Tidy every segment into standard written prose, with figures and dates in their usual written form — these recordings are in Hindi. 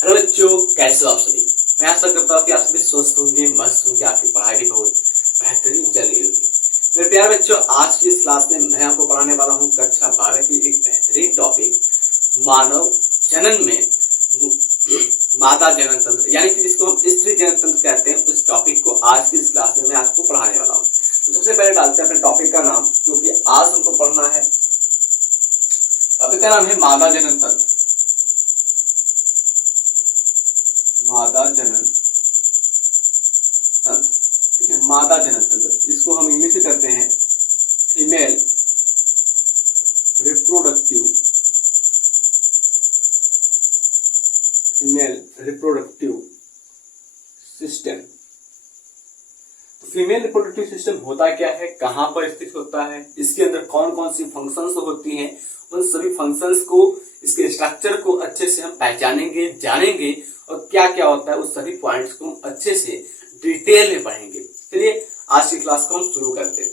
हेलो बच्चों, कैसे हो आप सभी। मैं आशा करता हूँ कि आप सभी स्वस्थ होंगे, मस्त होंगे, आपकी पढ़ाई भी बहुत बेहतरीन चल रही होगी। मेरे प्यारे बच्चों, आज की इस क्लास में मैं आपको पढ़ाने वाला हूँ कक्षा 12 की एक बेहतरीन टॉपिक, मानव जनन में मादा जनन तंत्र, यानी कि जिसको हम स्त्री जनन तंत्र कहते हैं। उस टॉपिक को आज की इस क्लास में मैं आपको पढ़ाने वाला हूँ। तो सबसे पहले डालते हैं अपने टॉपिक का नाम, क्योंकि आज हमको पढ़ना है। टॉपिक का नाम है मादा जनन तंत्र। मादा जनन तंत्र, ठीक है। मादा जनन तंत्र, इसको हम इंग्लिश में करते हैं फीमेल रिप्रोडक्टिव सिस्टम। तो फीमेल रिप्रोडक्टिव सिस्टम होता क्या है, कहां पर स्थित होता है, इसके अंदर कौन कौन सी फंक्शंस होती हैं, उन सभी फंक्शंस को, इसके स्ट्रक्चर को अच्छे से हम पहचानेंगे, जानेंगे, और क्या क्या होता है उस सभी पॉइंट्स को हम अच्छे से डिटेल में पढ़ेंगे। चलिए आज की क्लास को हम शुरू करते हैं।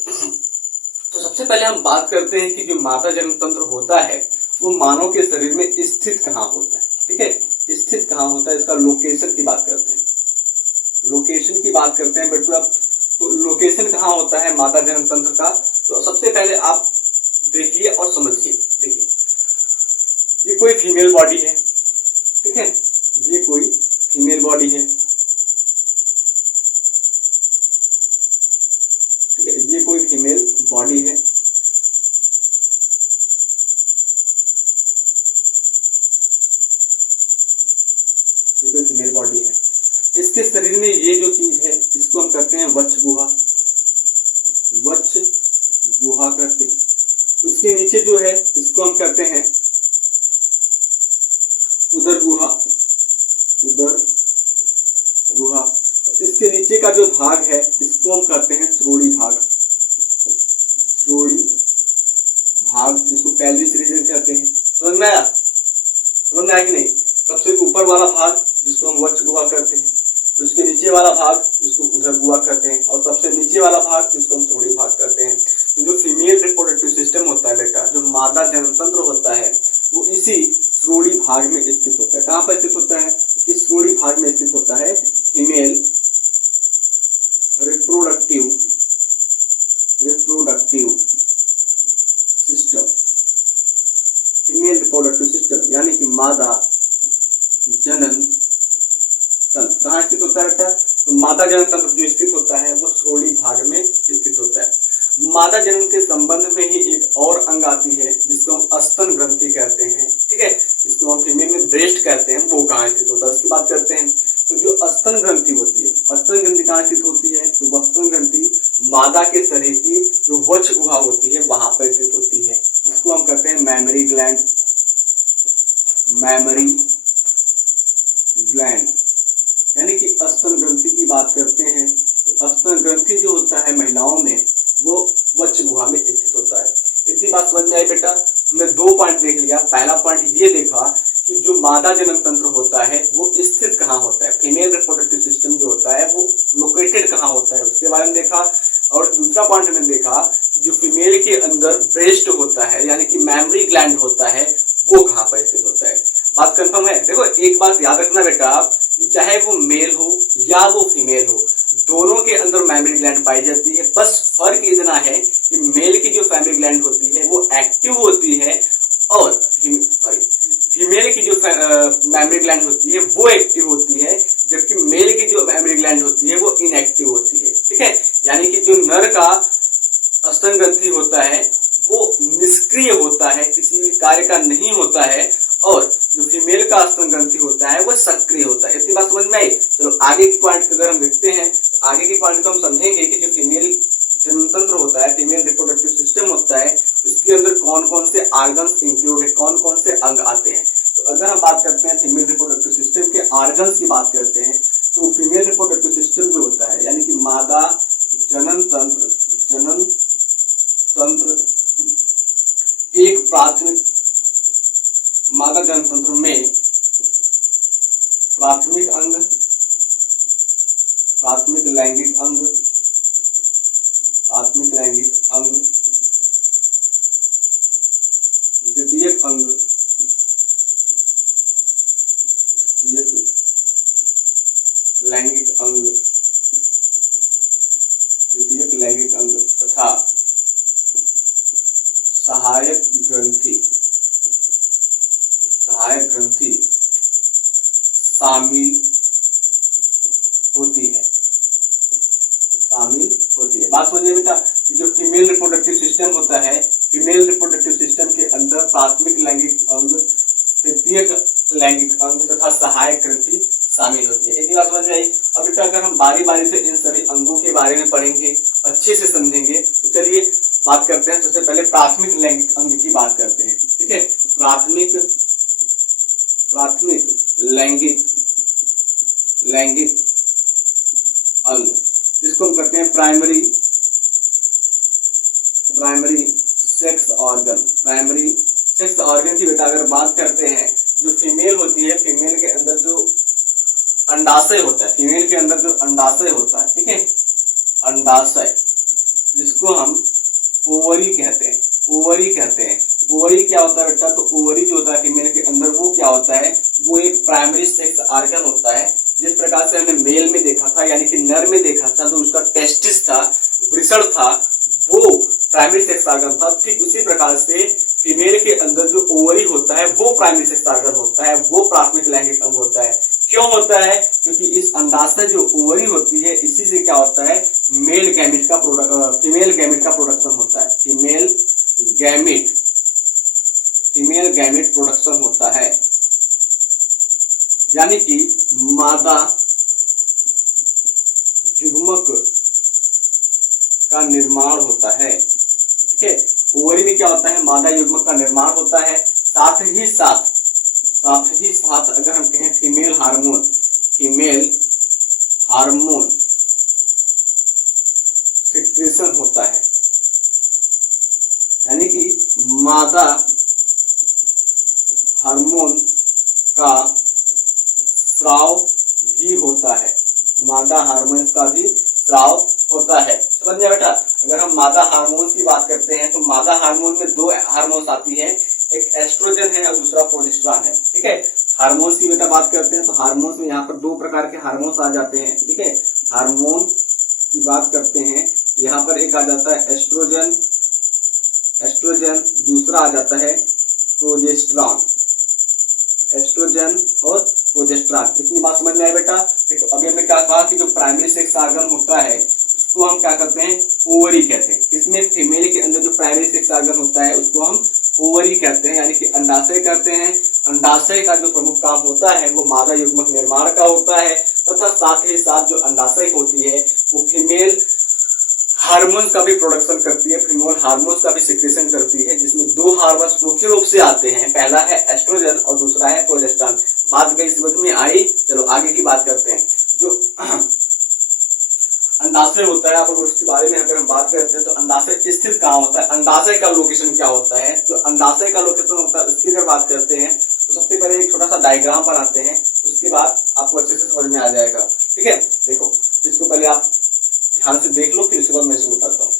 तो सबसे पहले हम बात करते हैं कि जो मादा जनन तंत्र होता है वो मानव के शरीर में स्थित कहाँ होता है, ठीक है। स्थित कहाँ होता है, इसका लोकेशन की बात करते हैं। लोकेशन की बात करते हैं बेटा, तो लोकेशन कहाँ होता है मादा जनन तंत्र का। तो सबसे पहले आप देखिए और समझिए। देखिए, ये कोई फीमेल बॉडी है, ठीक है। ये कोई फीमेल बॉडी है, ठीक है। ये कोई फीमेल बॉडी है। ये कोई फीमेल बॉडी है। इसके शरीर में ये जो चीज है इसको हम कहते हैं वक्ष गुहा। वक्ष गुहा करते हैं। उसके नीचे जो है इसको हम कहते हैं उदर गुहा। उदर गुहा। इसके नीचे का जो भाग है इसको हम कहते हैं श्रोणि भाग। श्रोणि भाग, जिसको पेल्विस रीजन कहते हैं। समझ में आया? समझ में आया कि नहीं? सबसे ऊपर वाला भाग जिसको हम वक्ष गुहा करते हैं, उसके नीचे वाला भाग जिसको उदर गुहा करते हैं, और सबसे नीचे वाला भाग जिसको हम श्रोणि भाग करते हैं। तो जो फीमेल रिप्रोडक्टिव सिस्टम होता है बेटा, जो मादा जनन तंत्र होता है, वो इसी श्रोणि भाग में स्थित होता है। कहाँ पर स्थित होता है? इस श्रोणि भाग में स्थित होता है female reproductive system. Female reproductive system यानी कि मादा जनन तंत्र कहाँ स्थित होता है बेटा? तो मादा जनन तंत्र जो स्थित होता है वो श्रोणि भाग में स्थित होता है। मादा जनन के संबंध में ही एक और अंग आती है जिसको हम स्तन ग्रंथि कहते हैं, ठीक है। जिसको हम फीमेल में ब्रेस्ट कहते हैं, वो कहाँ स्थित होता है उसकी बात करते हैं। तो जो स्तन ग्रंथि होती है, स्तन ग्रंथि कहाँ स्थित होती है? तो स्तन ग्रंथि मादा के शरीर की जो वक्ष गुहा होती है वहां पर स्थित होती है, जिसको हम कहते हैं मैमरी ग्लैंड। मैमरी ग्लैंड यानी कि स्तन ग्रंथि की बात करते हैं। तो स्तन ग्रंथि जो होता है महिलाओं में वो वक्ष गुहा में स्थित होता है। इतनी बात समझ में आई बेटा? हमने दो पॉइंट देख लिया। पहला पॉइंट ये देखा कि जो मादा जनन तंत्र होता है वो स्थित कहाँ होता है, फीमेल रिप्रोडक्टिव सिस्टम जो होता है वो लोकेटेड कहाँ होता है उसके बारे में देखा। और दूसरा पॉइंट हमने देखा कि जो फीमेल के अंदर ब्रेस्ट होता है यानी कि मैमरी ग्लैंड होता है वो कहाँ पर स्थित होता है। बात कंफर्म है? देखो एक बात याद रखना बेटा, कि चाहे वो मेल हो या वो फीमेल हो, दोनों के अंदर मैमरी ग्लैंड पाई जाती है। बस फर्क इतना है कि मेल की जो मैमरी ग्लैंड होती है वो एक्टिव होती है, और फीमेल की जो मैमरी ग्लैंड होती है वो एक्टिव होती है, जबकि मेल की जो मैमरी ग्लैंड होती है वो इनएक्टिव होती है, ठीक है। यानी कि जो नर का स्तन ग्रंथि होता है वो निष्क्रिय होता है, किसी कार्य का नहीं होता है, और जो फीमेल का स्तन ग्रंथि होता है वो सक्रिय होता है। इतनी बात समझ में आई? चलो आगे की पॉइंट अगर हम देखते हैं तो आगे की पॉइंट को हम समझेंगे कि जो फीमेल जनन तंत्र होता है, फीमेल रिप्रोडक्टिव सिस्टम होता है, उसके अंदर कौन कौन से ऑर्गन्स इंक्लूड है, कौन कौन से अंग आते हैं। तो अगर हम बात करते हैं फीमेल रिप्रोडक्टिव सिस्टम के ऑर्गन्स की बात करते हैं, तो फीमेल रिप्रोडक्टिव सिस्टम जो होता है यानी कि मादा जनन तंत्र एक प्राथमिक मादा जनन तंत्र में प्राथमिक अंग, प्राथमिक लैंगिक अंग, द्वितीयक अंग, द्वितीयक लैंगिक अंग, द्वितीयक लैंगिक अंग तथा सहायक ग्रंथि शामिल होती है। बात समझिए बेटा, जो फीमेल रिप्रोडक्टिव सिस्टम होता है, फीमेल रिप्रोडक्टिव सिस्टम के अंदर प्राथमिक लैंगिक अंग, तृतीयक लैंगिक अंग तथा सहायक ग्रंथि शामिल होती है। इतनी बात समझ में आई। अब बेटा अगर हम बारी बारी से इन सभी अंगों के बारे में पढ़ेंगे, अच्छे से समझेंगे, तो चलिए बात करते हैं। सबसे पहले प्राथमिक लैंगिक अंग की बात करते हैं। ठीक है, प्राथमिक लैंगिक अंग, जिसको हम करते हैं प्राइमरी सेक्स ऑर्गन की बेटा अगर बात करते हैं, जो फीमेल होती है, फीमेल के अंदर जो अंडाशय होता है, ठीक है, अंडाशय, जिसको हम ओवरी कहते हैं। ओवरी क्या होता है बेटा? तो ओवरी जो होता है फीमेल के अंदर, वो क्या होता है? वो एक प्राइमरी सेक्स ऑर्गन होता है। जिस प्रकार से हमने मेल में देखा था, यानी कि नर में देखा था, तो उसका टेस्टिस था, वृषण था, वो प्राइमरी सेक्स ऑर्गन था। ठीक उसी प्रकार से फीमेल के अंदर जो ओवरी होता है, वो प्राइमरी सेक्स ऑर्गन होता है, वो प्राथमिक लैंगिक अंग होता है। क्यों होता है? क्योंकि इस अंडाशय जो ओवरी होती है, इसी से क्या होता है? फीमेल गैमेट का प्रोडक्शन होता है। फीमेल गैमेट प्रोडक्शन होता है, यानी कि मादा युग्मक का निर्माण होता है। ठीक है, ओवरी में क्या होता है? मादा युग्मक का निर्माण होता है। साथ ही साथ अगर हम कहें फीमेल हार्मोन सिक्रेशन होता है, यानी कि मादा हार्मोन का स्राव भी होता है। मादा हार्मोन्स का भी स्राव होता है। समझिए बेटा, अगर हम मादा हार्मोन्स की बात करते हैं, तो मादा हार्मोन में दो हार्मोन्स आती है, एक एस्ट्रोजन है और दूसरा प्रोजेस्टेरॉन है। ठीक है, हार्मोन्स की बेटा बात करते हैं, तो हार्मोन्स में यहाँ पर दो प्रकार के हार्मोन्स आ जाते हैं। ठीक है, हार्मोन की बात करते हैं, यहाँ पर एक आ जाता है एस्ट्रोजन, दूसरा आ जाता है प्रोजेस्टेरॉन। एस्ट्रोजन और प्रोजेस्टेरॉन, इतनी बात समझ में आए बेटा? देखो अभी हमने क्या कहा कि जो प्राइमरी सेक्स ऑर्गन होता है, उसको हम क्या करते हैं? ओवरी कहते हैं। इसमें फीमेल के अंदर जो प्राइमरी सेक्स ऑर्गन होता है, उसको हम ओवरी कहते हैं, यानी कि अंडाशय कहते हैं। अंडाशय का जो प्रमुख काम होता है, वो मादा युग्मक निर्माण का होता है, तथा साथ ही साथ जो अंडाशय होती है, वो फीमेल हार्मोन्स का भी प्रोडक्शन करती है, फीमेल हार्मोन्स का भी सिक्रेशन करती है, जिसमें दो हार्मोन्स मुख्य रूप से आते हैं। पहला है एस्ट्रोजन और दूसरा है प्रोजेस्टेरॉन। बात गई समझ में आई? चलो आगे की बात करते हैं। जो अंडाशय होता है, आप अगर उसके बारे में अगर हम बात करते हैं, तो अंडाशय स्थित कहाँ होता है? अंडाशय का लोकेशन क्या होता है? तो अंडाशय का लोकेशन होता है, उसकी अगर बात करते हैं, तो सबसे पहले एक छोटा सा डायग्राम बनाते हैं, उसके बाद आपको अच्छे से समझ में आ जाएगा। ठीक है, देखो इसको पहले आप ध्यान से देख लो, फिर उसके बाद मैं इसको बताता हूँ।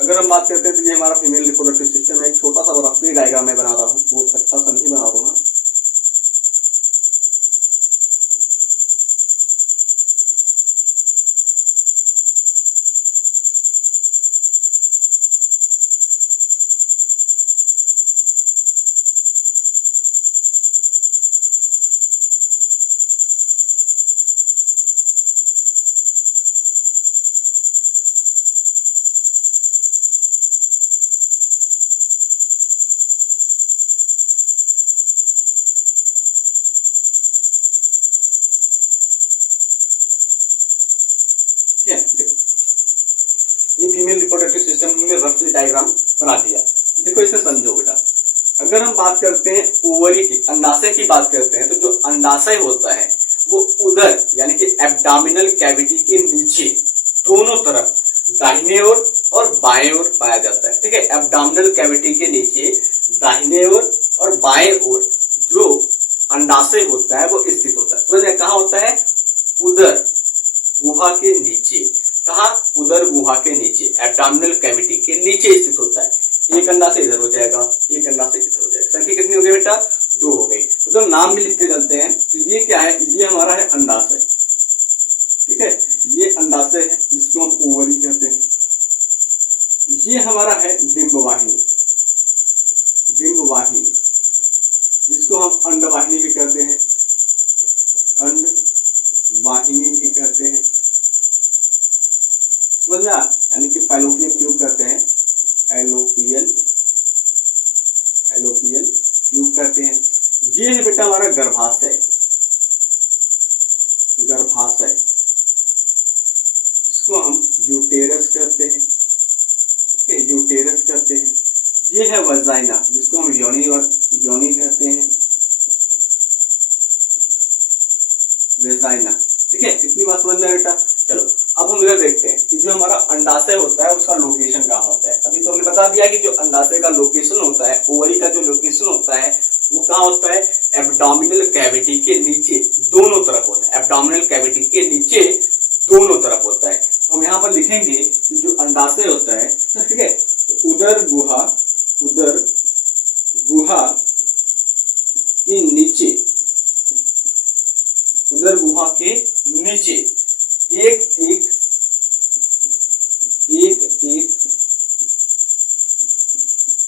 अगर हम बात करते हैं, तो ये हमारा फीमेल रिप्रोडक्टिव सिस्टम है। एक छोटा सा रफली डायग्राम मैं बना रहा हूँ, बहुत अच्छा सा नहीं बना रहा हूँ। देखो ये फीमेल रिप्रोडक्टिव सिस्टम में रफली डायग्राम बना दिया। देखो इसमें समझो बेटा, अगर हम बात करते हैं ओवरी की, अंडाशय की बात करते हैं, तो जो अंडाशय होता है वो उदर यानी कि एब्डोमिनल कैविटी के नीचे दोनों तरफ दाहिने ओर और बाएं ओर पाया जाता है। ठीक है, एब्डोमिनल कैविटी के नीचे दाहिने ओर और बाएं ओर जो अंडाशय होता है वो स्थित होता है। समझ में? कहाँ होता है? उदर गुहा के नीचे कहाँ, उदर गुहा के नीचे, एब्डोमिनल कैविटी के नीचे स्थित होता है। एक अंडाशय इधर हो जाएगा, एक अंडाशय इधर हो जाएगा। संख्या कितनी हो गई बेटा, 2 हो गई। तो नाम भी लिखते चलते हैं। तो ये क्या है, ये हमारा है अंडाशय, ठीक है, ये अंडाशय है जिसको हम ओवरी कहते हैं। ये हमारा है डिंबवाहिनी, डिंबवाहिनी जिसको हम अंडवाहिनी भी कहते हैं, अंडवाहिनी भी कहते हैं, समझ रहा, यानी कि फैलोपियन ट्यूब कहते हैं, एलोपियन ट्यूब कहते हैं। ये है बेटा हमारा गर्भाशय, गर्भाशय इसको हम यूटेरस कहते हैं, ठीक है, यूटेरस कहते हैं। ये है वजाइना जिसको हम योनि कहते हैं, वेजाइना, ठीक है। इतनी बात समझ में बेटा। चलो अब हम इधर देखते हैं कि जो हमारा अंडाशय होता है उसका लोकेशन कहाँ होता है। अभी तो हमने बता दिया कि जो अंडाशय का लोकेशन होता है, ओवरी का जो लोकेशन होता है वो कहाँ होता है, एब्डोमिनल कैविटी के नीचे दोनों तरफ होता है, एब्डोमिनल कैविटी के नीचे दोनों तरफ होता है। तो हम यहाँ पर लिखेंगे कि जो अंडाशय होता है, ठीक है, तो उदर गुहा के नीचे, उदर गुहा के नीचे एक एक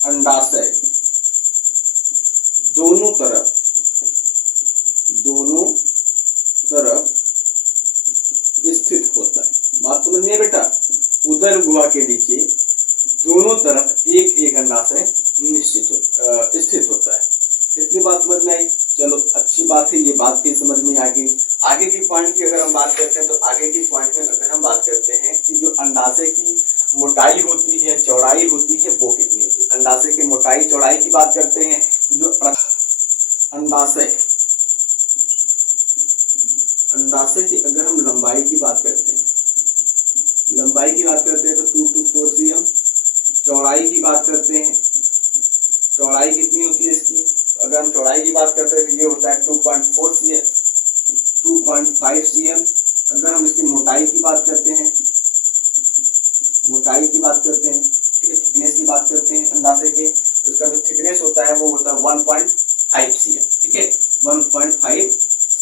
अंडाशय दोनों तरफ स्थित होता है। बात समझ में बेटा, उदर गुहा के नीचे दोनों तरफ एक अंडाशय स्थित होता है। इतनी बात समझ में आई। चलो अच्छी बात है, ये बात भी समझ में आ गई। आगे की पॉइंट की अगर हम बात करते हैं तो आगे की पॉइंट में अगर हम बात करते हैं कि जो अंडाशय की मोटाई होती है, चौड़ाई होती है, वो कितनी होती है। अंडाशय की मोटाई चौड़ाई की बात करते हैं। जो अंडाशय की अगर हम लंबाई की बात करते हैं, तो 2 to 4 cm। चौड़ाई की बात करते हैं, चौड़ाई कितनी होती है इसकी, अगर हम चौड़ाई की बात करते हैं तो ये होता है 2.5 cm। अगर हम इसकी मोटाई की बात करते हैं, ठीक है, थिकनेस की बात करते हैं अंडाशय के, तो इसका जो थिकनेस होता है वो होता है 1.5 cm, ठीक है, 1.5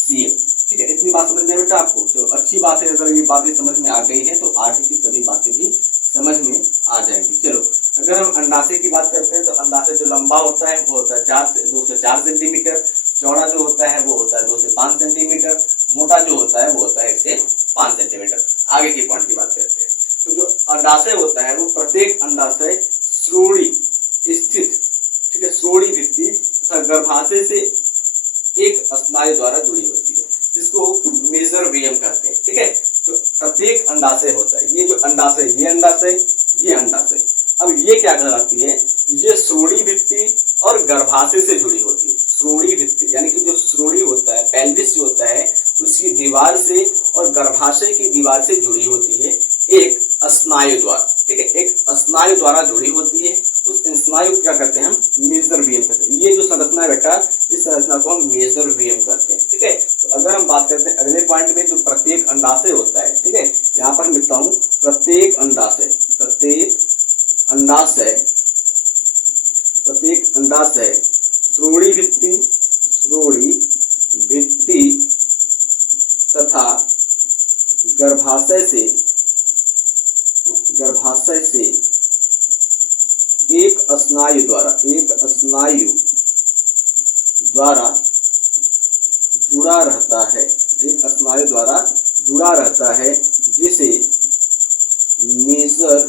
cm, ठीक है। इतनी बात समझ में बेटा आपको। तो अच्छी बात है, अगर ये बातें समझ में आ गई हैं तो आगे की सभी बातें भी समझ में आ जाएंगी। चलो अगर हम अंडाशय की बात करते हैं तो अंडाशय जो लंबा होता है वो होता है 2 से 4 सेंटीमीटर, चौड़ा जो होता है वो होता है 2 से 5 सेंटीमीटर, मोटा जो होता है वो होता है 1 से 5 सेंटीमीटर। आगे की पॉइंट की बात करते हैं तो जो अंडाशय होता है वो प्रत्येक अंडाशय श्रोणि स्थित, ठीक है, श्रोणि भित्ति तथा गर्भाशय से एक स्नायु द्वारा जुड़ी होती है जिसको मेसोथेलियम कहते हैं, ठीक है। तो प्रत्येक अंडाशय होता है, ये जो अंडाशय, ये अंडाशय, अब ये क्या कहलाती है, ये श्रोणि भित्ति और गर्भाशय से जुड़ी होती है। श्रोणि भित्ति यानी कि जो श्रोणि होता है, पेल्विस जो होता है, उसकी दीवार से और गर्भाशय की दीवार से जुड़ी होती है एक स्नायु द्वारा, ठीक है, एक स्नायु द्वारा जुड़ी होती है। उस स्नायु क्या करते हैं हम, मेसोथेलियम कहते हैं। ये जो संरचना है बेटा, इस संरचना को हम मेसोथेलियम कहते हैं, ठीक है। तो अगर हम बात करते हैं अगले पॉइंट में, जो प्रत्येक अंडाशय होता है, ठीक है, यहाँ पर लिखता हूँ प्रत्येक अंडाशय श्रोणि भित्ति तथा गर्भाशय से एक स्नायु द्वारा जुड़ा रहता है, जिसे मेसोथेलियम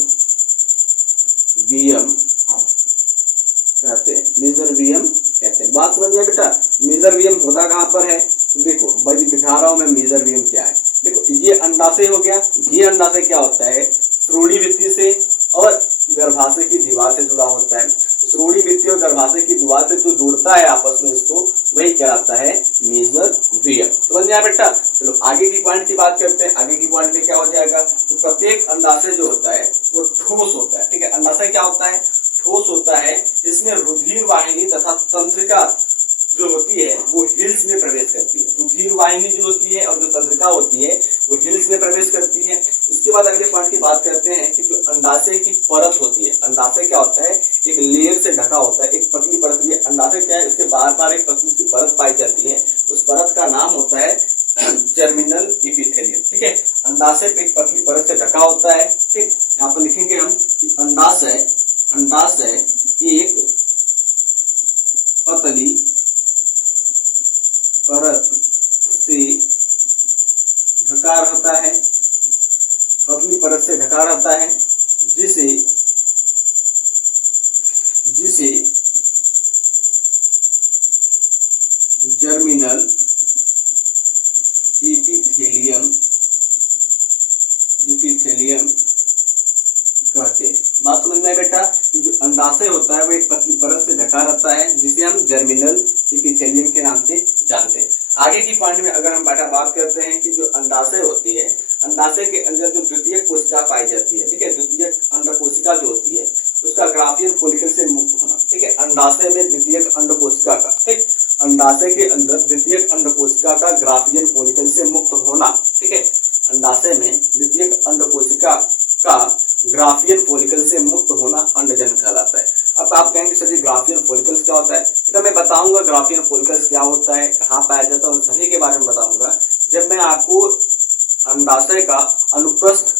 कहते हैं। बात समझ में बेटा, मेसोथेलियम होता कहाँ पर है, तो देखो भाई दिखा रहा हूँ मैं मेसोथेलियम क्या है। देखो ये अंडाशय हो गया, ये अंडाशय क्या होता है, श्रोणि भित्ति से और गर्भाशय की दीवार से जुड़ा होता है। श्रोणि भित्ति और गर्भाशय की दीवार से जो जुड़ता है आपस में, इसको वही कहलाता है मेसोथेलियम। समझ में आया बेटा। चलो आगे की पॉइंट की बात करते हैं। आगे की पॉइंट में क्या हो जाएगा, तो प्रत्येक अंडाशय जो होता है वो ठोस होता है, ठीक है। अंडाशय क्या होता है, ठोस होता है। इसमें रुधिर वाहिनी तथा तंत्रिका जो होती है वो हिल्स में प्रवेश करती है। रुधिर वाहिनी जो होती है और जो तंत्रिका होती है वो हिल्स में प्रवेश करती है। उसके बाद अगले पॉइंट की बात करते हैं कि जो अंडाशय की परत होती है, अंडाशय क्या होता है, एक लेयर से ढका होता है, एक पतली परत। ये अंडाशय क्या है, इसके बार बार एक पतली सी परत पाई जाती है, उस परत का नाम होता है जर्मिनल एपिथेलियम। ठीक है, अंडाशय पे एक पतली परत से ढका होता है। ठीक, यहाँ पर लिखेंगे हम कि अंडाशय एक पतली परत से ढका रहता है, पतली परत से ढका रहता है, जिसे जर्मिनल एपिथेलियम कहते हैं। बात समझ में बेटा, जो अंडाशय होता है वो एक पतली परत से ढका रहता है, जिसे हम जर्मिनल एपिथेलियम के नाम से जानते हैं। आगे की पॉइंट में अगर हम बेटा बात करते हैं कि जो अंडाशय होती है, अंडाशय के अंदर जो द्वितीय कोशिका पाई जाती है, ठीक है, द्वितीय अंड कोशिका जो होती है उसका ग्राफियन फॉलिकल से मुक्त होना। ठीक है, अंडाशय में द्वितीय अंड कोशिका का, ठीक, अंडाशय के अंदर द्वितीय अंड कोशिका का ग्राफियन फॉलिकल से मुक्त होना। ठीक है, अंडाशय में द्वितीय अंड कोशिका का ग्राफियन फॉलिकल से मुक्त होना अंडजन कहलाता है। अब आप कहेंगे सर जी ग्राफियन फॉलिकल्स क्या होता है? बेटा मैं बताऊंगा ग्राफियन फॉलिकल्स क्या होता है, कहाँ पाया जाता है, उन सभी के बारे में बताऊंगा जब मैं आपको अंडाशय का अनुप्रस्थ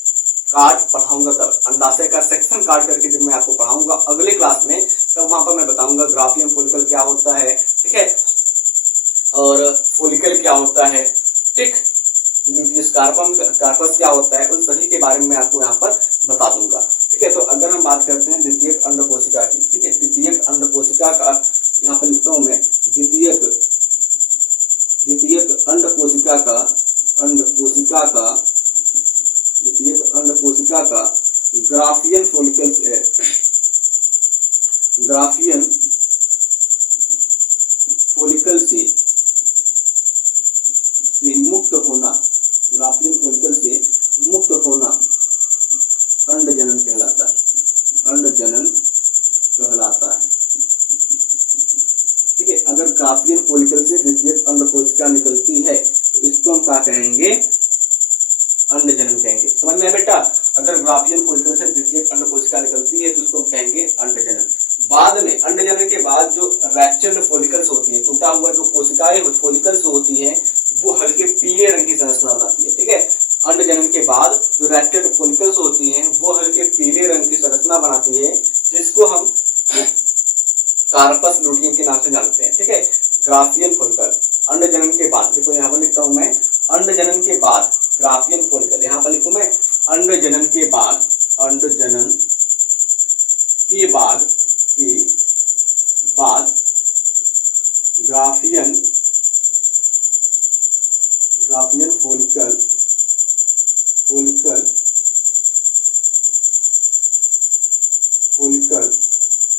काट पढ़ाऊंगा, तब अंडाशय का सेक्शन काट करके जब मैं आपको पढ़ाऊंगा अगले क्लास में, तब वहां पर मैं बताऊंगा ग्राफियन फॉलिकल क्या होता है। ठीक है, और फॉलिकल क्या होता है, ठीक, न्यूक्लियस कार्पस क्या होता है, उन सभी के बारे में मैं आपको यहाँ पर बता दूंगा। ठीक है, तो अगर हम बात करते हैं द्वितीय अंड कोशिका की, ठीक है, द्वितीय अंड कोशिका का यहाँ पर लिखता हूं मैं, द्वितीय अंड कोशिका का ग्राफियन फॉलिकल से मुक्त होना, ग्राफियन फॉलिकल से मुक्त होना अंडजनन कहलाता है, अंडजनन कहलाता है। ठीक है, अगर ग्राफियन फॉलिकल से द्वितीय अंड कोशिका निकलती है तो इसको हम क्या कहेंगे, अंडजनन कहेंगे। समझ में आया बेटा, अगर ग्राफियन फॉलिकल से द्वितीय अंड कोशिका निकलती है तो उसको हम कहेंगे अंडजनन। बाद में अंडजनन के बाद जो रैप्चर्ड फॉलिकल्स होती है, टूटा हुआ जो कोशिकाएं फॉलिकल्स होती है वो हल्के पीले रंग की संरचना बनाती है। ठीक है, अंडजनन के बाद जो रैप्चर्ड फॉलिकल्स होती हैं वो हल्के पीले रंग की संरचना बनाती है, जिसको हम कार्पस लूटियम के नाम से जानते हैं। ठीक है, ग्राफियन फॉलिकल अंडजनन के बाद, देखो यहाँ पर लिखता हूं मैं, अंडजनन के बाद ग्राफियन फॉलिकल, यहाँ पर लिखूं मैं अंडजनन के बाद, अंडजनन के बाद ग्राफियन फॉलिकल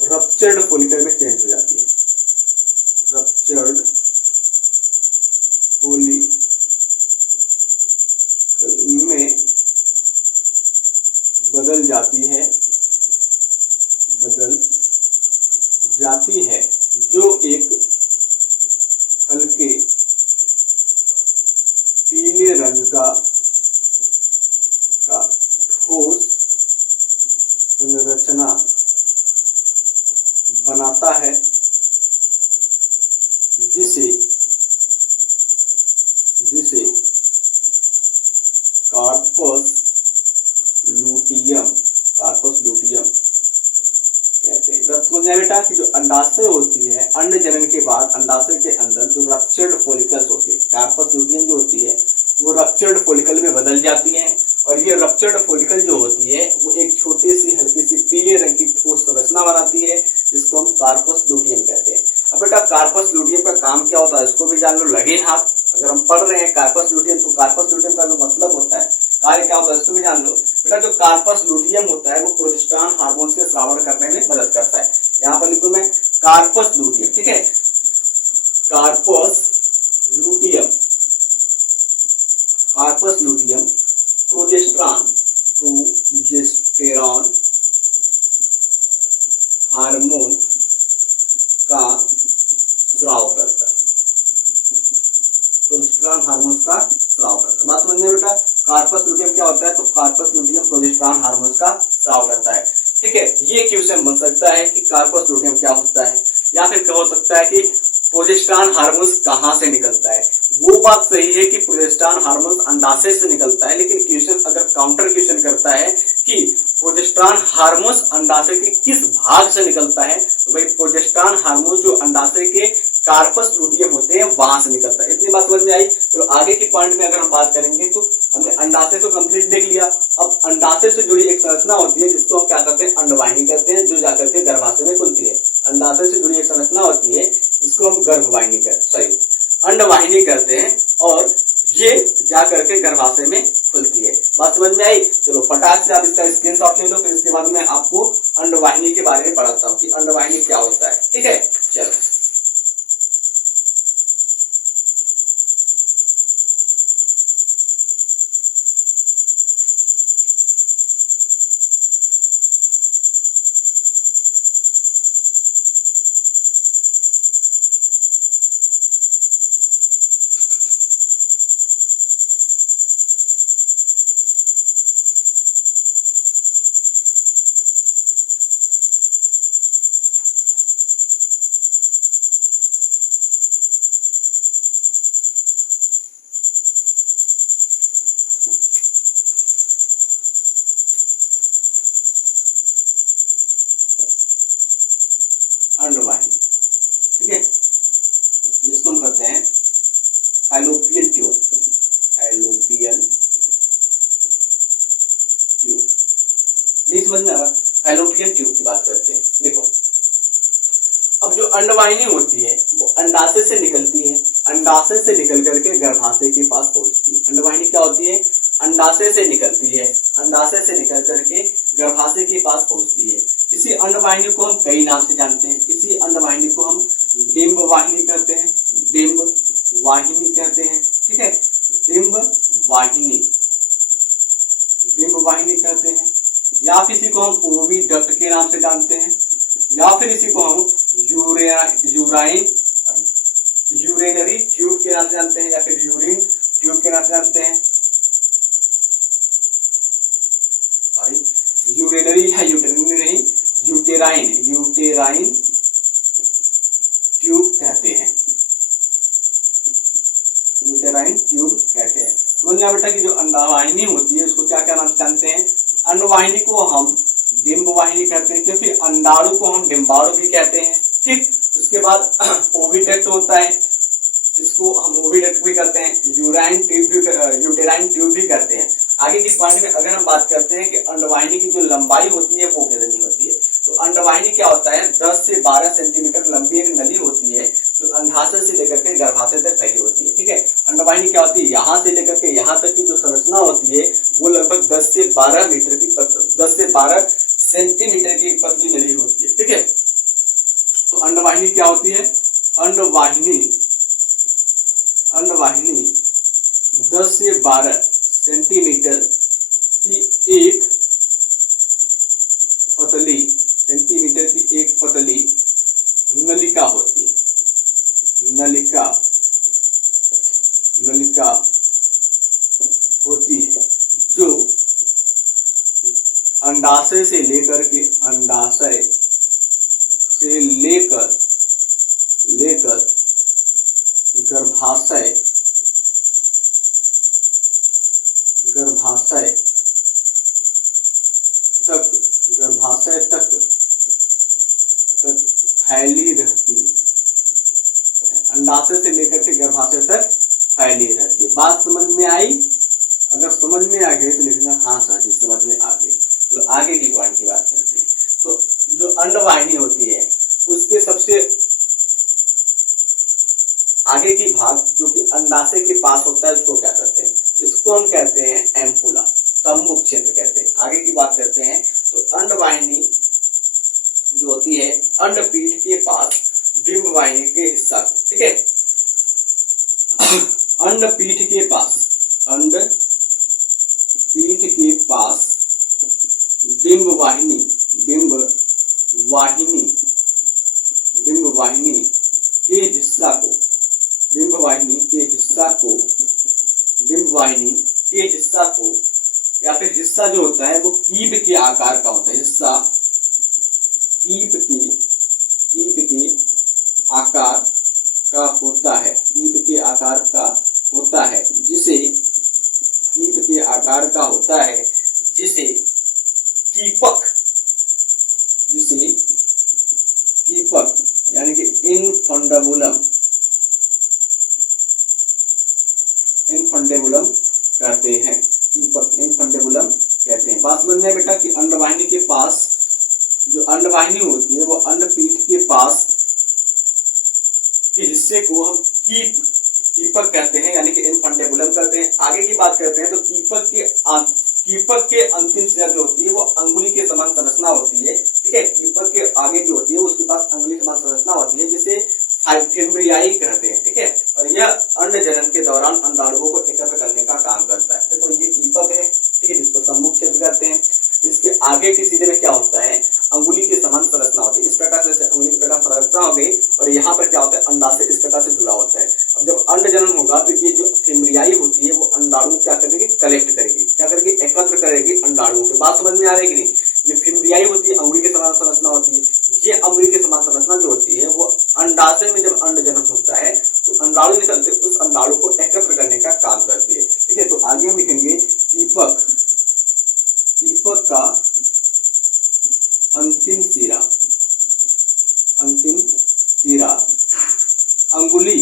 रप्चर्ड फॉलिकल में चेंज हो जाती है, रप्चर्ड फॉलिकल में बदल जाती है, जो एक हल्के पीले रंग का ठोस संरचना बनाता है, जिसे कार्पस लूटियम कहते हैं। समझ में बेटा कि जो अंडाशय होती है, अंडजनन के बाद अंडाशय के अंदर जो रप्चर्ड फॉलिकल्स होती है, कार्पस लूटियम जो होती है वो रप्चर्ड फॉलिकल में बदल जाती है, और ये रप्चर्ड फॉलिकल जो होती है वो एक छोटी सी हल्की सी पीले रंग की ठोस संरचना बनाती है, जिसको हम कार्पस लूटियम कहते हैं। अब बेटा कार्पस लूटियम का काम क्या होता है इसको भी जान लो, लगे हाथ। अगर हम पढ़ रहे हैं कार्पस लूटियम तो कार्पस लूटियम का जो मतलब होता है, कार्य क्या होता है इसको भी जान लो। बेटा जो कार्पस लूटियम होता है वो प्रोजेस्टेरॉन हार्मोन्स के स्रावण करने में मदद करता है। यहाँ पर लिखूं मैं कार्पस लूटियम। ठीक है, कार्पस लूटियम प्रोजेस्टेरॉन हार्मोन का स्राव करता है, प्रोजेस्टेरॉन हार्मोन्स का स्राव करता है। बात समझ में बेटा, कार्पस लुटियम क्या होता है, तो कार्पस लुटियम प्रोजेस्टेरॉन हार्मोन्स का स्राव करता है। ठीक है, ये क्वेश्चन बन सकता है कि कार्पस लुटियम क्या होता है, या फिर क्या हो सकता है कि प्रोजेस्टेरॉन हार्मोन्स कहां से निकलता है। वो बात सही है कि प्रोजेस्टेरॉन हार्मोन्स अंडाशय से निकलता है, लेकिन क्वेश्चन अगर काउंटर क्वेश्चन करता है कि प्रोजेस्टेरॉन हार्मोन्स अंडाशय के किस भाग से निकलता है, तो भाई प्रोजेस्टेरॉन हार्मोन जो अंडाशय के कार्पस लुटियम होते हैं वहां से निकलता है। इतनी बात समझ में आई। तो आगे की पॉइंट में अगर हम बात करेंगे तो हमने अंडाशय को कंप्लीट देख लिया। अब अंडाशय से जुड़ी एक संरचना होती है जिसको हम क्या करते हैं, अंडवाहिनी कहते हैं, जो जाकर के गर्भाशय में खुलती है। अंडाशय से जुड़ी एक संरचना होती है जिसको हम गर्भवाहिनी अंडवाहिनी करते हैं, और ये जाकर के गर्भाशय में खुलती है। बात समझ में आई। चलो फटाक से आप इसका स्क्रीनशॉट ले लो, फिर इसके बाद मैं आपको अंडवाहिनी के बारे में पढ़ाता हूँ कि अंडवाहिनी क्या होता है। ठीक है, चलो अंडवाहिनी, ठीक है, जिसको हम कहते हैं फैलोपियन ट्यूब। फैलोपियन ट्यूब नहीं समझ में आ रहा, फैलोपियन ट्यूब की बात करते हैं। देखो, अब जो अंडवाहिनी होती है वो अंडाशय से निकलती है, अंडाशय से निकल करके गर्भाशय के पास पहुंचती है। अंडवाहिनी क्या होती है, अंडाशय से निकलती है, अंडाशय से निकल करके गर्भाशय के पास पहुंचती है। इसी अंडवाहिनी को हम कई नाम से जानते हैं। इसी अंडवाहिनी को हम डिंब वाहिनी कहते हैं, डिंब वाहिनी कहते हैं। ठीक है, डिंब वाहिनी, डिंब वाहिनी कहते हैं, या फिर इसी को हम ओविडक्ट के नाम से जानते हैं, या फिर इसी को हम यूरिनरी ट्यूब के नाम से जानते हैं, या फिर यूरिन ट्यूब के नाम से जानते हैं। सॉरी, यूरिनरी है, यूटेरिन नहीं, यूटेराइन ट्यूब कहते हैं, यूटेराइन ट्यूब कहते हैं। समझ में बेटा कि जो अंडवाहिनी होती है उसको क्या क्या नाम से जानते हैं। अंडवाहिनी को हम डिंब वाहिनी कहते हैं, क्योंकि अंडाणु को हम डिंबाणु भी कहते हैं। ठीक, उसके बाद ओविडक्ट होता है, इसको हम ओविडक्ट भी करते हैं, यूटेराइन ट्यूब भी करते हैं। आगे की पॉइंट में अगर हम बात करते हैं कि अंडवाहिनी की जो लंबाई होती है वो कितनी होती है, तो अंडवाहिनी क्या होता है, 10 से 12 सेंटीमीटर लंबी एक नली होती है जो अंडाशय से लेकर के गर्भाशय तक फैली होती है। ठीक है, अंडवाहिनी क्या होती है, यहाँ से लेकर के यहाँ तक की जो संरचना होती है वो लगभग 10 से 12 सेंटीमीटर की पतली नली होती है। ठीक है, तो अंडवाहिनी क्या होती है, अंडवाहिनी 10 से 12 सेंटीमीटर की एक पतली नलिका होती है। नलिका होती है जो अंडाशय से लेकर गर्भाशय तक फैली रहती है। अंडाशय से लेकर के गर्भाशय तक फैली रहती है। बात समझ में आई? अगर समझ में आ गई तो लिखना हाँ सर जी समझ में आ गई। तो आगे की पॉइंट की बात करते हैं। तो जो अंडवाहिनी होती है उसके सबसे आगे की भाग जो कि अंडाशय के पास होता है उसको क्या कहते हैं? इसको हम कहते हैं एम्पुला, तंबुक क्षेत्र कहते हैं। आगे की बात करते हैं तो अंडवाहिनी जो होती है अंडपीठ के पास डिंब वाहिनी के हिस्सा, ठीक है, अंडपीठ के पास डिंब वाहिनी के हिस्सा को, डिंब वाहिनी के हिस्सा को, डिंब वाहिनी के हिस्सा को या फिर हिस्सा जो होता है वो कीप के आकार का होता है। हिस्सा कीप के आकार का होता है, कीप के आकार का होता है, जिसे कीप के आकार का होता है, जिसे कीपक, जिसे कीपक यानी कि इनफंडेबुलम, इनफंडेबुलम कहते हैं। कीपक इनफंडेबुलम कहते हैं। बात समझ में बेटा कि अंडवाहिनी के पास जो अंडवाहिनी होती है वो अंडपीठ के पास के हिस्से को हम कीपक कहते हैं यानी कि इनफंडेबुलम कहते हैं। आगे की बात करते हैं तो कीपक के अंतिम सिरा जो होती है वो अंगुली के समान संरचना होती है। ठीक है, कीपक के आगे जो होती है उसके पास अंगुली समान संरचना होती है जिसे फाइब्रियाई कहते हैं। ठीक है, और यह अंड जनन के दौरान अंडाणुओं को एकत्र करने का काम करता है। तो ये कीपक है, ठीक है, जिसको सम्मुख क्षेत्र कहते हैं। इसके आगे के सीधे में क्या होता है, अंगुली के समान संरचना होती है। इस प्रकार से अंगुली के प्रकार संरचना हो गई और यहाँ पर क्या होता है, अंडाशय इस प्रकार से जुड़ा होता है। अब जब अंड जनन होगा तो ये जो फिम्ब्रियाई होती है वो अंडाणु क्या करेगी, कलेक्ट करेगी, क्या करेगी, एकत्र करेगी अंडाणुओं की। बात समझ में आ रही है कि नहीं। ये फिम्ब्रियाई होती है, अंगुली के समान संरचना होती है। ये अंगुली के समान संरचना जो होती है वो अंडाशय में जब अंड जनन होता है तो अंडाणु निकलते उस अंडाणु को एकत्र करने का काम करती है। ठीक है, तो आगे हम लिखेंगे कीपक, कीपक का अंतिम सिरा, अंतिम सिरा अंगुली,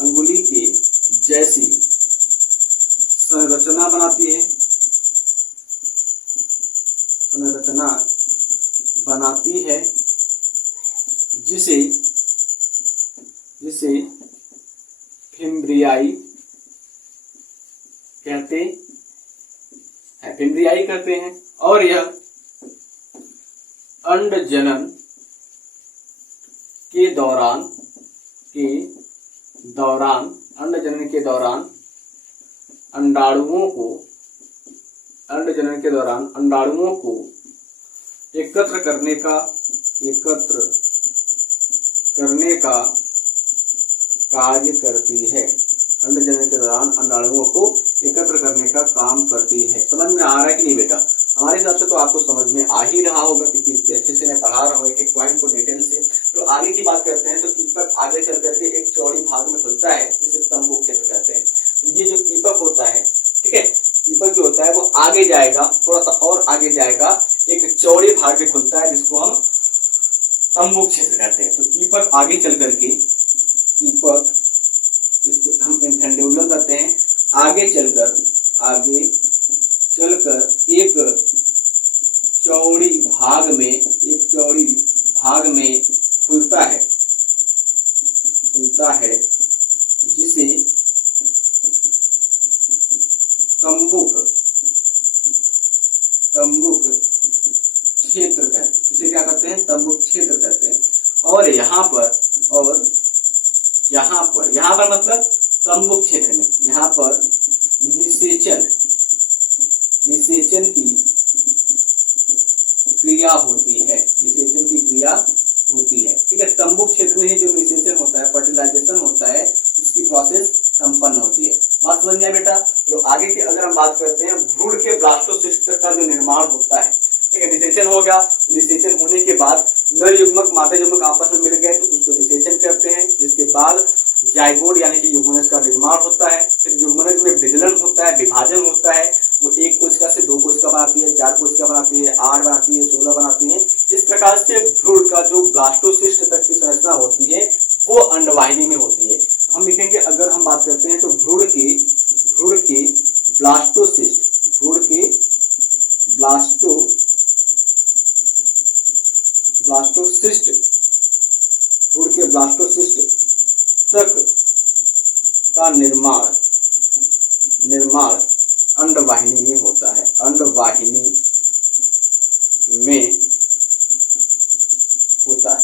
अंगुली के जैसी संरचना बनाती है, संरचना बनाती है, जिसे जिसे फिम्ब्रियाई कहते हैं, फिम्ब्रियाई कहते हैं। और यह अंड जनन के दौरान अंड जनन के दौरान अंडाणुओं को, अंड जनन के दौरान अंडाणुओं को एकत्र करने का कार्य करती है। अंड जनन के दौरान अंडाणुओं को एकत्र करने का काम करती है। समझ में आ रहा है कि नहीं बेटा? हमारे हिसाब से तो आपको समझ में आ ही रहा होगा क्योंकि अच्छे से मैं पढ़ा रहा हूँ एक एक पॉइंट को डिटेल से। तो आगे की बात करते हैं तो कीपक आगे चल करके एक चौड़ी भाग में खुलता है, जिसे तंबू क्षेत्र कहते हैं। ये जो कीपक होता है, ठीक है, कीपक जो होता है वो आगे जाएगा, थोड़ा सा और आगे जाएगा, एक चौड़ी भाग में खुलता है जिसको हम तंबू क्षेत्र कहते हैं। तो कीपक आगे चल करके, कीपक इसको हम इनफंडेबुलम कहते हैं, आगे चलकर एक चौड़ी भाग में खुलता है जिसे तंबुक क्षेत्र कहते हैं। इसे क्या कहते हैं, तंबुक क्षेत्र कहते हैं। और यहाँ पर मतलब तंबुक क्षेत्र में यहाँ पर निषेचन की क्रिया होती है, निषेचन की क्रिया होती है। ठीक है, तंबुक क्षेत्र में ही जो निषेचन होता है, फर्टिलाइजेशन होता है, उसकी प्रोसेस संपन्न होती है। बात समझ में बेटा? तो आगे की अगर हम बात करते हैं, भ्रूण के ब्लास्टोसिस्ट का जो निर्माण होता है, ठीक है, निषेचन हो गया। निषेचन होने के बाद नर युग्मक मादा युग्मक आपस में मिल गए तो उसको निषेचन करते हैं, जिसके बाद जाइगोट यानी कि युग्मनज का निर्माण होता है। फिर युग्मनज में विदलन होता है, विभाजन होता है। वो एक कोशिका से 2 कोशिका बनाती है, 4 कोशिका बनाती है, 8 बनाती है, 16 बनाती है। इस प्रकार से भ्रूण का जो ब्लास्टोसिस्ट तक की संरचना होती है वो अंडवाहिनी में होती है। हम लिखेंगे, अगर हम बात करते हैं तो भ्रूण के ब्लास्टोसिस्ट, भ्रूण के ब्लास्टोसिस्ट तक का निर्माण अंडवाहिनी में होता है, अंडवाहिनी में होता है।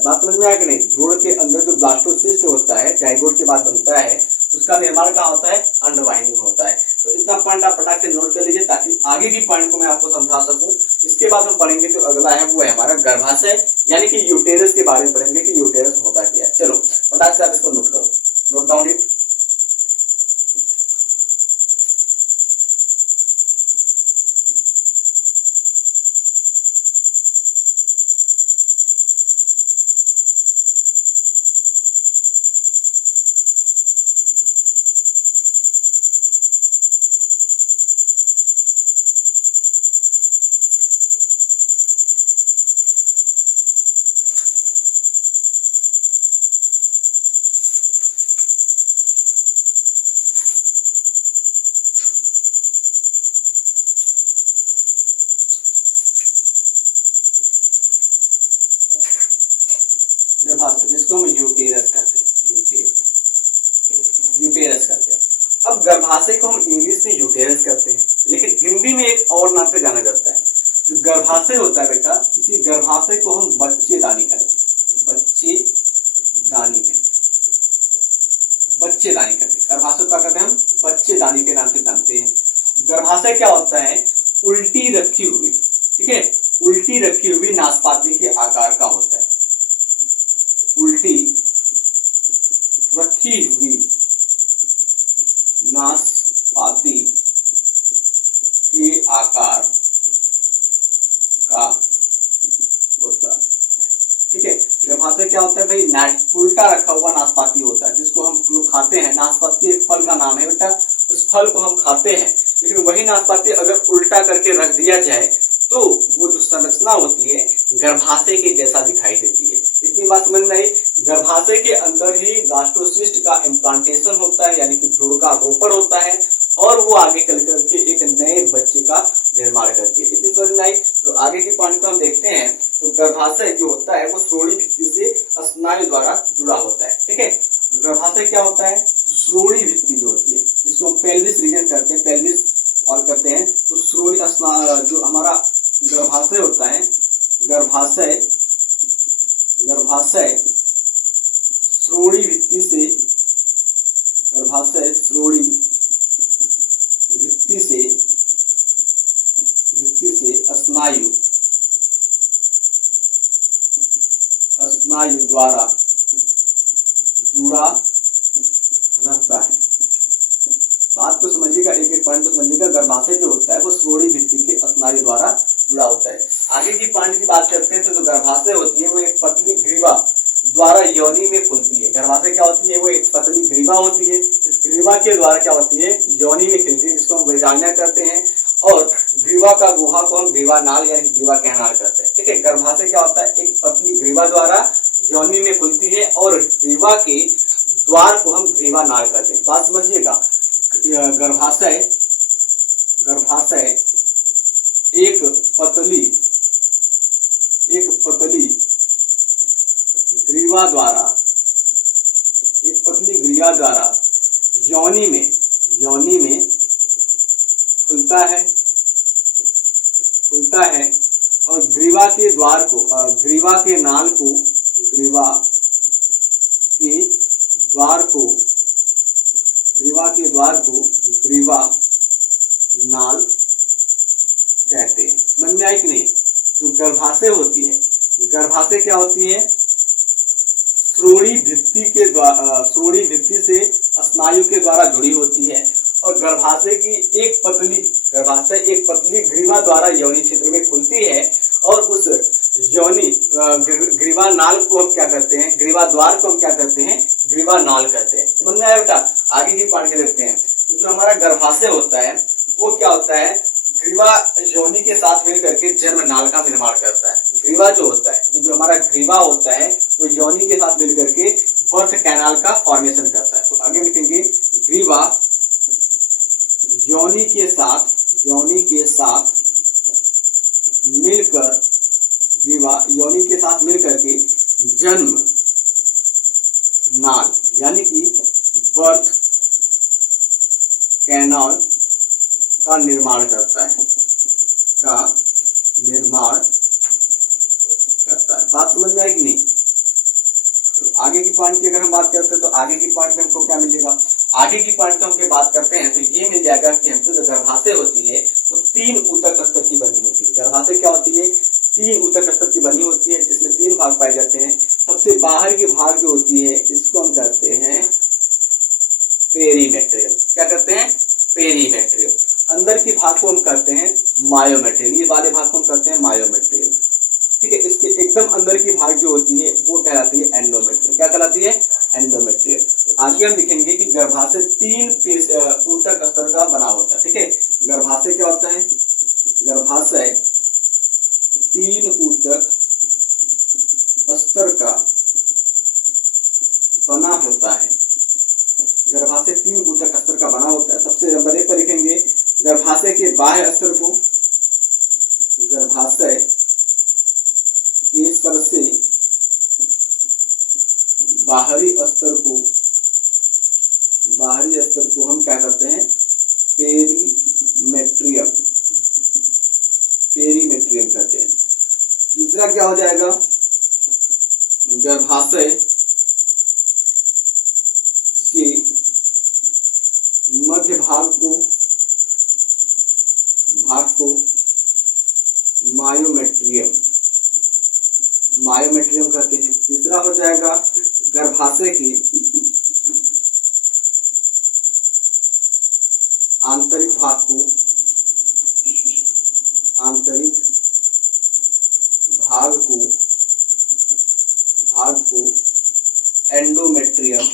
बात समझ में आया कि नहीं? भ्रूण के अंदर जो ब्लास्टोसिस्ट होता है, जाइगोट के बाद बनता है, उसका निर्माण कहाँ होता है, अंडवाहिनी में होता है। तो इतना इतना पॉइंट आप फटाक से नोट कर लीजिए ताकि आगे की पॉइंट को मैं आपको समझा सकूं। इसके बाद हम पढ़ेंगे जो अगला है वो है हमारा गर्भाशय यानी कि यूटेरस के बारे में पढ़ेंगे कि यूटेरस होता क्या है। चलो फटाक से आप इसको नोट करो, नोट डाउन इट। गर्भाशय जिसको हम यूटेरस कहते हैं, यूटेरस कहते हैं। अब गर्भाशय को हम इंग्लिश में यूटेरस कहते हैं, लेकिन हिंदी में एक और नाम से जाना जाता है। जो गर्भाशय होता है बेटा, इसी गर्भाशय को हम बच्चेदानी कहते हैं, बच्चेदानी कहते हैं, बच्चेदानी कहते हैं। गर्भाशय क्या कहते हैं हम? बच्चेदानी के नाम से जानते हैं। गर्भाशय क्या होता है? उल्टी रखी हुई, ठीक है, उल्टी रखी हुई नाशपाती के आकार का होता है। उल्टी रखी हुई नाशपाती के आकार का होता है, ठीक है। गर्भाशय क्या होता है भाई? उल्टा रखा हुआ नाशपाती होता है जिसको हम लोग खाते हैं। नाशपाती एक फल का नाम है बेटा, उस फल को हम खाते हैं, लेकिन वही नाशपाती अगर उल्टा करके रख दिया जाए तो वो जो संरचना होती है गर्भाशय के जैसा दिखाई देती है। इतनी बात समझ में आई? गर्भाशय के अंदर ही ब्लास्टोसिस्ट का इम्प्लांटेशन होता है यानी कि भ्रूण का रोपण होता है और वो आगे चल करके एक नए बच्चे का निर्माण करती है। इतनी समझ में आई? तो आगे की पॉइंट को हम देखते हैं। तो गर्भाशय जो होता है वो श्रोणि भित्ति से स्नायु द्वारा जुड़ा होता है, ठीक है। गर्भाशय क्या होता है? श्रोणि भित्ति जो होती है जिसको हम पेल्विस रीजन करते हैं, पेल्विस और करते हैं। तो श्रोणि जो हमारा गर्भाशय होता है, गर्भाशय श्रोणि भित्ति से, गर्भाशय श्रोणि भित्ति से स्नायु द्वारा जुड़ा रहता है। बात को समझिएगा, एक एक पॉइंट को समझिएगा। गर्भाशय जो होता है वो श्रोणि भित्ति के स्नायु द्वारा जुड़ा होता है। आगे की पॉइंट की बात करते हैं तो जो गर्भाशय होती है वो एक पतली ग्रीवा द्वारा योनि में खुलती है। गर्भाशय क्या होती है? वो एक पतली ग्रीवा होती है। इस ग्रीवा के द्वारा क्या होती है? योनि में खिलती है जिसको हम वैजानिया कहते हैं। और ग्रीवा का गुहा को हम ग्रीवा नाल यानी ग्रीवा कैनाल कहते हैं, ठीक है। गर्भाशय क्या होता है? एक पतली ग्रीवा द्वारा योनि में खुलती है और ग्रीवा के द्वार को हम ग्रीवा नाल कहते हैं। बात समझिएगा, गर्भाशय एक पतली ग्रीवा द्वारा योनि में खुलता है और ग्रीवा के द्वार को ग्रीवा के नाल को ग्रीवा नाल कहते हैं। समझ में आई कि नहीं? जो गर्भाशय होती है, गर्भाशय क्या होती है? श्रोणि भित्ति से स्नायु के द्वारा जुड़ी होती है और गर्भाशय एक पतली ग्रीवा द्वारा योनि क्षेत्र में खुलती है और उस योनि ग्रीवा नाल को हम क्या करते हैं? ग्रीवा द्वार को हम क्या करते हैं? ग्रीवा नाल कहते हैं। समझ में आया बेटा? आगे की पाठ के देखते हैं। तो जो हमारा गर्भाशय होता है वो क्या होता है? ग्रीवा योनि के साथ मिलकर के जन्म नाल का निर्माण करता है। ग्रीवा जो होता है, ये जो हमारा ग्रीवा होता है वो योनि के साथ मिलकर के बर्थ कैनाल का फॉर्मेशन करता है। तो आगे लिखेंगे ग्रीवा योनि के साथ मिलकर के जन्म नाल यानी कि बर्थ कैनाल का निर्माण करता है, बात समझ में आई कि नहीं? तो आगे की पॉइंट की अगर हम बात करते हैं तो आगे की पॉइंट में हमको क्या मिलेगा? आगे की पॉइंट को हम बात करते हैं तो ये मिल जाएगा कि हमको जो गर्भाशय होती है वो 3 ऊतक स्तर की बनी होती है। गर्भाशय क्या होती है? 3 ऊतक स्तर की बनी होती है, जिसमें 3 भाग पाए जाते हैं। सबसे बाहर की भाग जो होती है इसको हम कहते हैं पेरीमेट्रियम। क्या कहते हैं? पेरीमेट्रियम। अंदर की भाग को हम कहते हैं मायोमेट्रियम। ये वाले भाग को हम कहते हैं मायोमेट्रियम। ठीक है, इसके एकदम अंदर की भाग जो होती है वो कहलाती है एंडोमेट्रियम। क्या कहलाती है? एंडोमेट्रियम। तो आगे हम लिखेंगे कि गर्भाशय 3 ऊतक स्तर का बना होता है। ठीक है, गर्भाशय क्या होता है? गर्भाशय 3 ऊतक स्तर का बना होता है। गर्भाशय 3 ऊतक स्तर का बना होता है। सबसे नंबर 1 पर लिखेंगे गर्भाशय के बाह्य स्तर को, गर्भाशय के सबसे बाहरी स्तर को हम क्या करते हैं? पेरीमेट्रियम कहते हैं। दूसरा क्या हो जाएगा? गर्भाशय के मध्य भाग को मायोमेट्रियम कहते हैं। तीसरा हो जाएगा गर्भाशय के आंतरिक भाग को एंडोमेट्रियम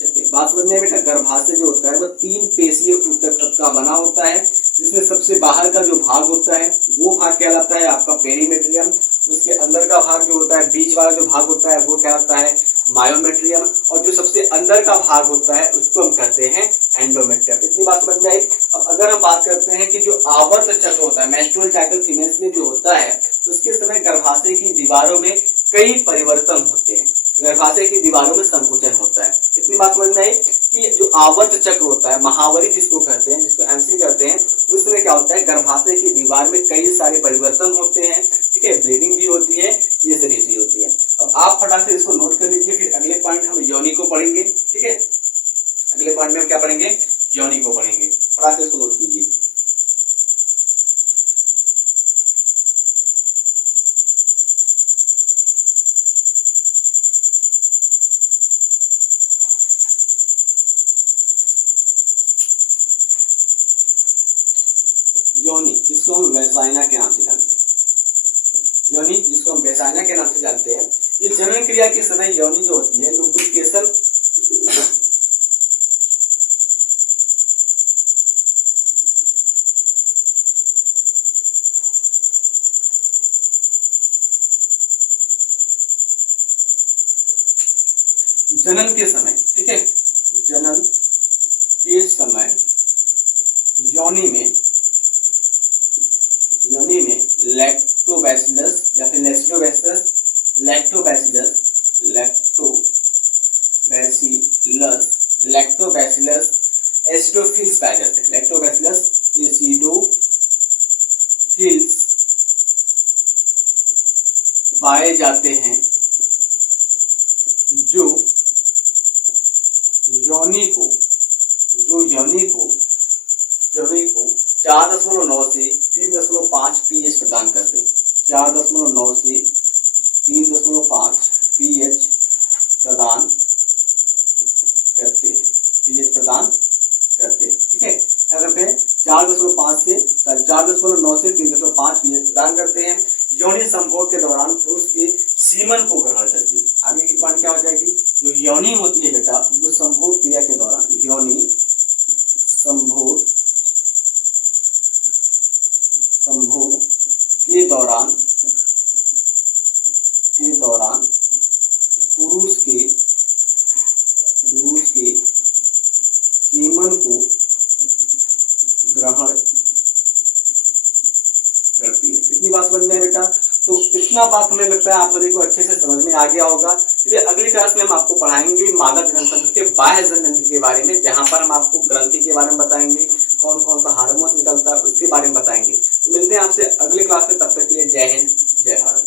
कहते हैं। बात समझ में बेटा, गर्भाशय जो होता है वो 3 पेशीय ऊतक का बना होता है, जिसमें सबसे बाहर का जो भाग होता है वो भाग कहलाता है आपका पेरीमेट्रियम। उसके अंदर का भाग जो होता है, बीच वाला जो भाग होता है वो कहलाता है मायोमेट्रियम, और जो सबसे अंदर का भाग होता है उसको हम कहते हैं एंडोमेट्रियम। इतनी बात समझ में आई। अब अगर हम बात करते हैं कि जो आवर्त चक्र होता है, मेंस्ट्रुअल साइकिल फीमेल्स में जो होता है, उसके समय गर्भाशय की दीवारों में कई परिवर्तन होते हैं। गर्भाशय की दीवारों में संकुचन होता है। इतनी बात समझ में आई कि जो आवर्त चक्र होता है, महावरी जिसको कहते हैं, जिसको एमसी कहते हैं, उस समय क्या होता है? गर्भाशय की दीवार में कई सारे परिवर्तन होते हैं। ठीक है, ब्लीडिंग भी होती है, ये सारी चीज होती है। अब आप फटाक से इसको नोट कर लीजिए, फिर अगले पॉइंट हम योनि को पढ़ेंगे। ठीक है, अगले पॉइंट में हम क्या पढ़ेंगे? योनि को पढ़ेंगे। फटाक से इसको नोट कीजिए। योनि, जिसको हम वैजाइना के नाम से जानते हैं, ये जनन क्रिया के समय योनि जो होती है लुब्रिकेशन जनन के समय, ठीक है, जनन के समय योनि में लैक्टोबैसिलस या फिर लैक्टोबैसिलस एसिडोफिल्स पाए जाते हैं। लैक्टोबैसिलस एसिडोफिल्स पाए जाते हैं जो योनि को 4.9 से 3.5 pH प्रदान करते हैं। 4.9 से 3.5 pH प्रदान करते हैं। ठीक है, क्या करते हैं? 4.9 से 3.5 pH प्रदान करते हैं। योनि संभोग के दौरान पुरुष के सीमन को ग्रहण करती है। आगे की पॉइंट क्या हो जाएगी? जो योनि होती है बेटा, वो संभोग क्रिया के दौरान, योनि संभोग के दौरान पुरुष के सीमन को ग्रहण करती है। इतनी बात समझ में है बेटा? तो इतना बात हमें लगता है आप सभी को अच्छे से समझ में आ गया होगा। इसलिए अगली क्लास में हम आपको पढ़ाएंगे मादा जननतंत्र के बाह्य जननतंत्र के बारे में, जहां पर हम आपको ग्रंथि के बारे में बताएंगे, कौन कौन सा हार्मोन निकलता है उसके बारे में बताएंगे। तो मिलते हैं आपसे अगली क्लास में, तब तक के लिए जय हिंद, जय भारत।